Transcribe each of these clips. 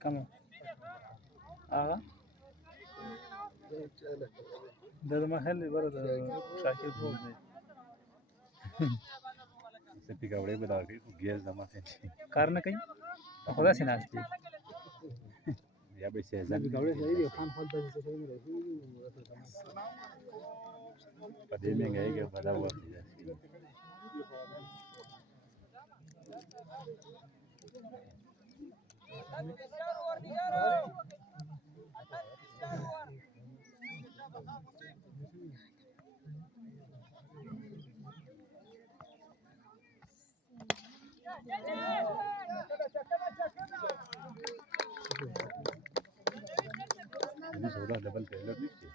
كم ده ما خلي برضه شاكر فوق Se pica bure beda ke gas dama se. कारण काही खुदा से नाचती Ya be se zan. Pade में गए के बड़ा हुआ थी जैसे. Ini soda double payload भी थी.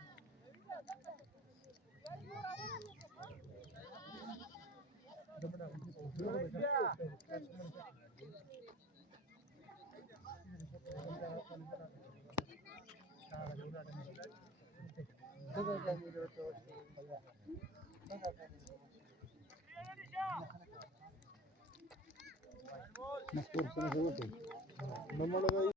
مذكور سنة